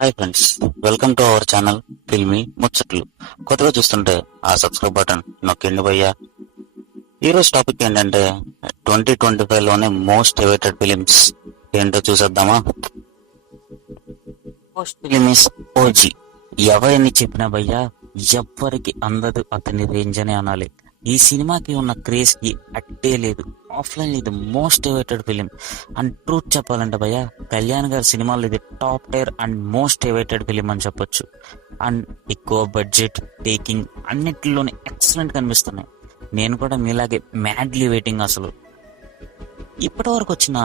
Hi friends, welcome to our channel filmy ముచ్చట్లు. కొత్తగా చూస్తుంటే ఆ సబ్స్క్రైబ్ బటన్ నొక్కండి భయ్యా. ఈ రోజు టాపిక్ ఏంటంటే 2025 లోనే మోస్ట్ అవైటెడ్ ఫిలిమ్స్ ఏంటో చూసేద్దామా. Most film is OG. ఎవరిని చెప్పినా భయ్యా ఎవ్వరికి అందదు అతని రేంజ్ అని అనాలి. ఈ సినిమాకి ఉన్న క్రేజ్ కి అట్టే లేదు. ఆఫ్లైన్ ఇది most awaited film. And truth చెప్పాలంటే భయ్యా, కళ్యాణ్ గారి సినిమాలో ఇది top tier and most awaited film అని చెప్పొచ్చు. అండ్ ఎక్కువ బడ్జెట్, టేకింగ్ అన్నిటిలోనే ఎక్సలెంట్ కనిపిస్తున్నాయి. నేను కూడా మీలాగే మ్యాడ్లీ వెయిటింగ్. అసలు ఇప్పటి వరకు వచ్చిన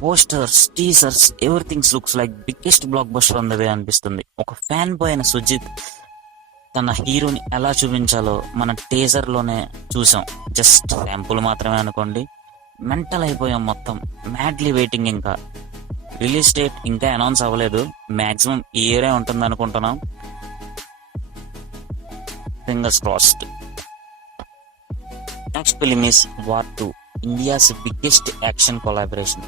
posters, teasers, everything looks like biggest block buster on the way అనిపిస్తుంది. ఒక ఫ్యాన్ బాయ్ అయిన సుజిత్ తన హీరోని ఎలా చూపించాలో మన టీజర్ లోనే చూసాం. జస్ట్ శాంపుల్ మాత్రమే అనుకోండి. మెంటల్ అయిపోయాం మొత్తం. Madly waiting. ఇంకా రిలీజ్ డేట్ ఇంకా అనౌన్స్ అవ్వలేదు. మాక్సిమం ఈ ఇయరే ఉంటుంది అనుకుంటున్నాం. Fingers crossed. Next film is war 2, India's biggest action collaboration.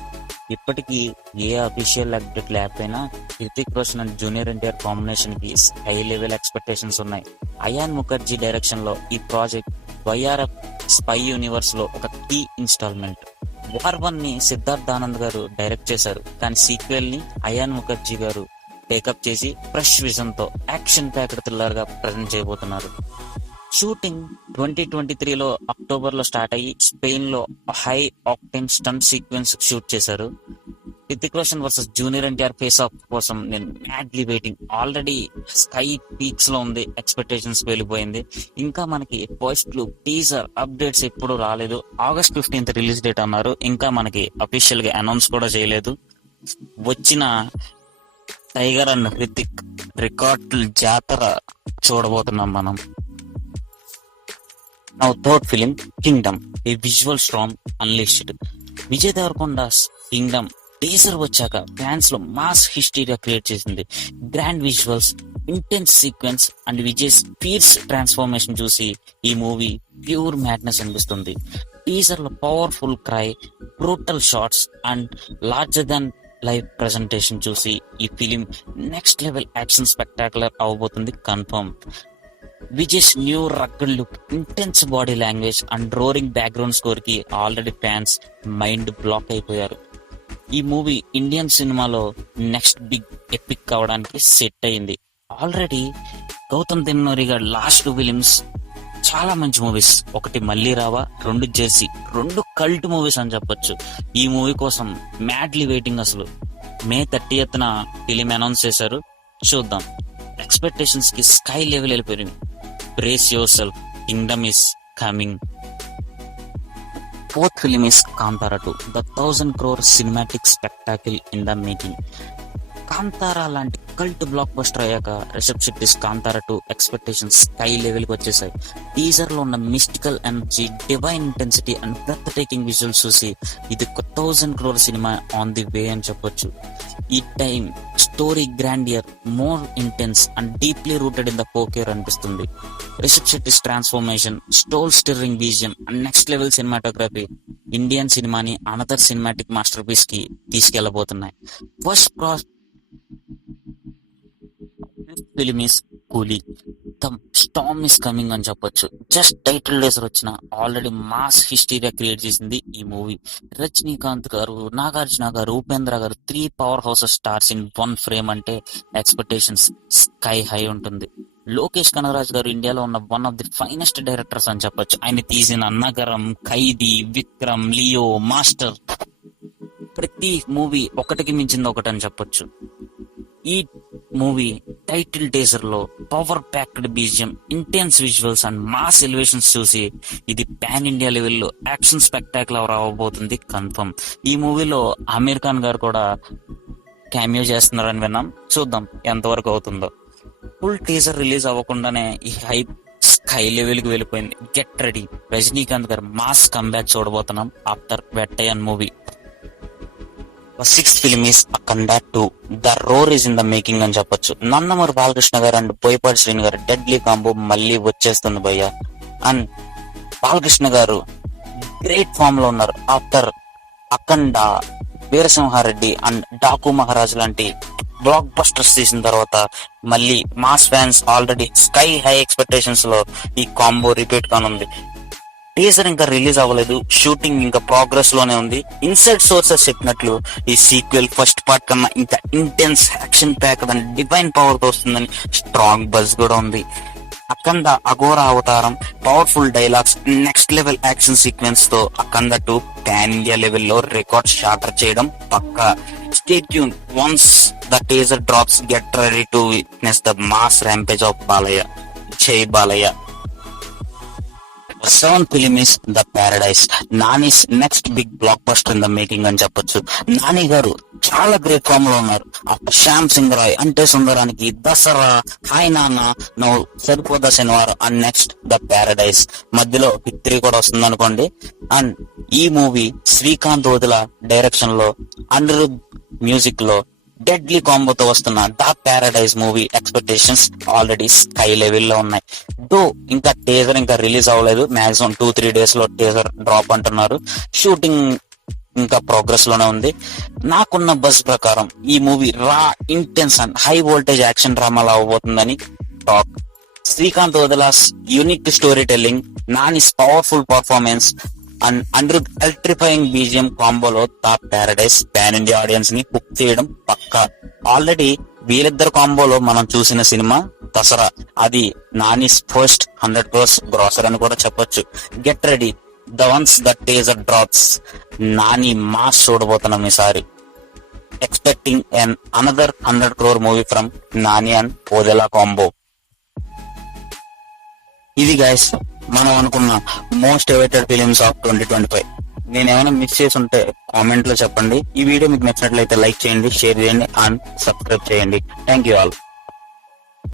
ఇప్పటికీ ఏ అఫీషియల్ అప్డేట్ లేకపోయినా Hrithik Roshan and junior NTR combination కి హై లెవెల్ ఎక్స్పెక్టేషన్స్ ఉన్నాయి. అయాన్ ముఖర్జీ డైరెక్షన్ లో ఈ ప్రాజెక్ట్ వైఆర్ఎఫ్ స్పై యూనివర్స్ లో ఒక కీ ఇన్స్టాల్మెంట్. వార్ 1 ని సిద్ధార్థ్ ఆనంద్ గారు డైరెక్ట్ చేశారు, కానీ సీక్వెల్ ని అయాన్ ముఖర్జీ గారు టేకప్ చేసి ఫ్రెష్ విజన్ తో యాక్షన్ ప్యాక్డ్ థ్రిల్లర్ గా ప్రజెంట్ చేయబోతున్నారు. షూటింగ్ 2023లో అక్టోబర్ లో స్టార్ట్ అయ్యి స్పెయిన్ లో high octane stunt sequence shoot చేశారు. Hrithik Roshan versus junior NTR face off కోసం నేను madly waiting. Already sky peaks లో ఉంది, ఎక్స్పెక్టేషన్స్ వెళ్ళిపోయింది. ఇంకా మనకి పోస్ట్లు, టీజర్, అప్డేట్స్ ఎప్పుడు రాలేదు. August 15th రిలీజ్ డేట్ అన్నారు. ఇంకా మనకి అఫీషియల్ గా అనౌన్స్ కూడా చేయలేదు. వచ్చిన టైగర్ అండ్ హృతిక్ రికార్డుల జాతర చూడబోతున్నాం మనం. Now third film, Kingdom, a visual storm unleashed. Vijay Deverakonda Kingdom teaser వచ్చాక ఫ్యాన్స్ లో మాస్ హిస్టీరియా క్రియేట్ చేసింది. Grand visuals, intense sequence and Vijay fierce transformation చూసి ఈ మూవీ ప్యూర్ మ్యాడ్నెస్ అనిపిస్తుంది. టీజర్ లో powerful cry, brutal shots and larger than life presentation చూసి ఈ film next level action spectacular అవబోతుంది confirm. Vijay's new rugged look, intense body language and roaring background score కి already fans mind block అయిపోయారు. ఈ మూవీ Indian సినిమాలో next big epic కావడానికి set అయింది. ఆల్రెడీ గౌతమ్ తిన్నూరి గారి లాస్ట్ 2 ఫిలిమ్స్ చాలా మంచి మూవీస్. ఒకటి మళ్ళీ రావా, 2 జెర్సీ, 2 కల్ట్ మూవీస్ అని చెప్పొచ్చు. ఈ మూవీ కోసం మ్యాడ్లీ వెయిటింగ్. అసలు May 30th ఫిలిం అనౌన్స్ చేశారు. చూద్దాం. ఎక్స్పెక్టేషన్స్ కి స్కై లెవెల్ వెళ్ళిపోయింది. Brace your self, Kingdom is coming. Fourth film is Kantara 2, the 1,000 crore cinematic spectacle in the making. Kantara లాంటి కల్ట్ బ్లాక్ బస్టర్ అయ్యాక Rishab Shetty Kantara 2 expectations sky level కి వచ్చేసాయి. టీజర్ లో ఉన్న mystical energy, divine intensity and breathtaking visuals చూసి ఇది 1,000 crore సినిమా on the way అని చెప్పొచ్చు. ఈ time story grandeur, more intense and deeply rooted in the folklore అనిపిస్తుంది. Rishab Shetty transformation, soul stirring BGM and next level cinematography Indian సినిమాని another cinematic masterpiece కి తీసుకెళ్లబోతున్నాయి. First film is Coolie, the storm is coming అని చెప్పొచ్చు. Just title డేసర్ వచ్చిన already mass hysteria create చేసింది ఈ movie. Rajinikanth గారు, నాగార్జున గారు, ఉపేంద్ర గారు, 3 power houses stars in 1 frame అంటే ఎక్స్పెక్టేషన్స్ స్కై హై ఉంటుంది. లోకేష్ కనగరాజ్ గారు ఇండియాలో ఉన్న one of the finest directors అని చెప్పొచ్చు. ఆయన తీసిన నగరం, ఖైదీ, విక్రమ్, లియో, మాస్టర్, ప్రతి మూవీ ఒకటికి మించింది ఒకటి అని చెప్పొచ్చు. ఈ మూవీ టైటిల్ టీజర్ లో power packed BGM, intense visuals and mass elevations చూసి ఇది పాన్ ఇండియా లెవెల్లో యాక్షన్ స్పెక్టాకులర్ అవ్వబోతుంది కన్ఫర్మ్. ఈ మూవీలో ఆమీర్ ఖాన్ గారు కూడా క్యామియో చేస్తున్నారని విన్నాం. చూద్దాం ఎంతవరకు అవుతుందో. ఫుల్ టీజర్ రిలీజ్ అవ్వకుండానే ఈ హైప్ స్కై లెవెల్ కి వెళ్ళిపోయింది. Get ready, Rajinikanth garu mass comeback చూడబోతున్నాం after Vettaiyan movie. Sixth film is Akhanda 2, the roar is in the making అని చెప్పొచ్చు. నందమూరి బాలకృష్ణ గారు అండ్ బోయపాటి శ్రీని గారు డెడ్లీ కాంబో మళ్ళీ వచ్చేస్తుంది భయ్య. అండ్ బాలకృష్ణ గారు గ్రేట్ ఫామ్ లో ఉన్నారు after Akhanda Veera Simha Reddy and Daaku Maharaj లాంటి బ్లాక్ బస్టర్స్ తీసిన తర్వాత మళ్ళీ mass fans already sky high expectations లో ఈ కాంబో రిపీట్ కానుంది. టీజర్ ఇంకా రిలీజ్ అవ్వలేదు, షూటింగ్ ఇంకా ప్రోగ్రెస్ లోనే ఉంది. ఇన్సైడ్ సోర్సెస్ చెప్పినట్లు ఈ సీక్వెల్ ఫస్ట్ పార్ట్ కన్నా ఇంకా intense action pack and divine power తో వస్తుందని స్ట్రాంగ్ బజ్ కూడా ఉంది. అఖండ అఘోర అవతారం, powerful dialogues, next level action sequence తో అఖండ 2 పాన్ ఇండియా లెవెల్లో రికార్డ్ షాటర్ చేయడం పక్కా. Stay tuned. Once the teaser drops, get ready to witness the mass rampage of Balaya. Jai Balaya. The seventh film is The Paradise. Nani's next big blockbuster in the making అని చెప్పొచ్చు. నాని గారు చాలా great form లో ఉన్నారు. శ్యామ్ సింగ్ రాయ్ అంటే సుందరానికి, Dasara, hi నాన్న, నువ్వు సరిపోదా శనివారం అండ్ నెక్స్ట్ ద ప్యారడైస్ మధ్యలో హిట్ కూడా వస్తుంది అనుకోండి. అండ్ ఈ మూవీ శ్రీకాంత్ వదిల డైరెక్షన్ లో, అనిరుద్ మ్యూజిక్ లో డెడ్లీ కాంబోతో వస్తున్న the Paradise movie expectations already sky level లో ఉన్నాయి. దో ఇంకా టీజర్ ఇంకా రిలీజ్ అవ్వలేదు, మాక్సిమం 2-3 days లో టీజర్ డ్రాప్ అంటున్నారు. షూటింగ్ ఇంకా ప్రోగ్రెస్ లోనే ఉంది. నాకున్న బస్ ప్రకారం ఈ movie raw, intense and high voltage action డ్రామాలా అవబోతుందని talk. Srikanth Odela's unique storytelling, Nani's powerful performance and Anirudh electrifying BGM కాంబోలో the Paradise pan India audience ని కుక్ చేయడం పక్కా. ఆల్రెడీ వీళ్ళిద్దరు కాంబోలో మనం చూసిన సినిమా దసరా, అది నానిస్ ఫస్ట్ 100 crores గ్రాసర్ అని కూడా చెప్పొచ్చు. Get ready, the ones the teaser drops, Nani mass చూడబోతున్నాం ఈసారి. Expecting an another 100 crore movie from Nani and Odela combo. ఇది గైస్ మనం అనుకున్న మోస్ట్ అవైటెడ్ ఫిలిమ్స్ ఆఫ్ 2025. నేను ఏమైనా మిస్ చేసి ఉంటే కామెంట్ లో చెప్పండి. ఈ వీడియో మీకు నచ్చినట్లయితే లైక్ చేయండి, షేర్ చేయండి అండ్ సబ్స్క్రైబ్ చేయండి. Thank you all.